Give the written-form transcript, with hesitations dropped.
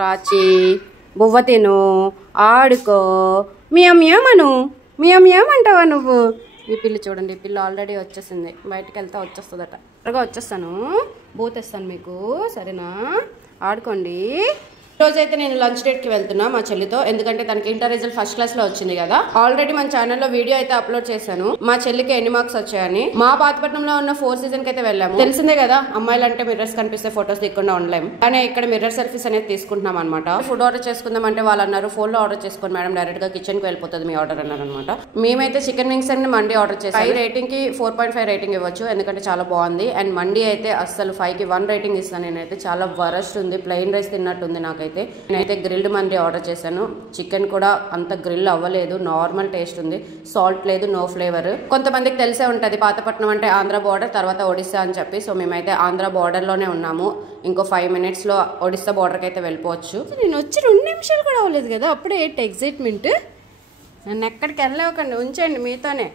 రాచి బువ్వ తిను, ఆడుకో, మియమను మియమంటావా నువ్వు? ఈ పిల్లి చూడండి, ఈ పిల్ల ఆల్రెడీ వచ్చేసింది, బయటకు వెళ్తా వచ్చేస్తుందట. త్వరగా వచ్చేస్తాను, బూతేస్తాను మీకు, సరేనా? ఆడుకోండి. రోజైతే నేను లంచ్ డేట్కి వెళ్తున్నా మా చెల్లితో, ఎందుకంటే తనకి ఇంటర్ రిజల్ట్ ఫస్ట్ క్లాస్ లో వచ్చింది కదా. ఆల్రెడీ మన ఛానల్లో వీడియో అయితే అప్లోడ్ చేశాను, మా చెల్లికి ఎన్ని మార్క్స్ వచ్చాయని. మా పాతపట్నంలో ఉన్న 4 సీజన్ కి అయితే వెళ్ళాము. తెలిసిందే కదా, అమ్మాయిలు అంటే మిర్రర్స్ కనిపిస్తే ఫొటోస్ తీయకుండా ఉండలేము, కానీ ఇక్కడ మిర్రర్ సెల్ఫీస్ అనేది తీసుకుంటున్నాం అనమాట. ఫుడ్ ఆర్డర్ చేసుకుందాం అంటే వాళ్ళు అన్నారు ఫోన్ లో ఆర్డర్ చేసుకోండి మేడం, డైరెక్ట్ గా కిచెన్ కి వెళ్ళిపోతుంది మీ ఆర్డర్ అన్నారు అనమాట. మేమైతే chicken wings and mandi order చేసాం. 5 రేటింగ్ కి 4.5 రేటింగ్ ఇవ్వచ్చు, ఎందుకంటే చాలా బాగుంది. అండ్ మండీ అయితే అస్సలు 5 కి 1 రేటింగ్ ఇస్తాను నేనైతే. చాలా వరస్ట్ ఉంది, ప్లెయిన్ రైస్ తిన్నట్టుంది నాకైతే. నేనైతే గ్రిల్డ్ మండీ ఆర్డర్ చేశాను. చికెన్ కూడా అంత గ్రిల్ అవ్వలేదు, నార్మల్ టేస్ట్ ఉంది, సాల్ట్ లేదు, నో ఫ్లేవర్. కొంతమందికి తెలిసే ఉంటుంది పాతపట్నం అంటే ఆంధ్ర బార్డర్, తర్వాత ఒడిస్సా అని చెప్పి. సో మేమైతే ఆంధ్ర బార్డర్ లోనే ఉన్నాము. ఇంకో 5 minutes లో ఒడిస్సా బార్డర్కి అయితే వెళ్ళిపోవచ్చు. నేను వచ్చి 2 నిమిషాలు కూడా అవ్వలేదు కదా, అప్పుడే ఎగ్జైట్మెంట్. నన్ను ఎక్కడికి వెళ్ళలేకండి, ఉంచండి మీతోనే.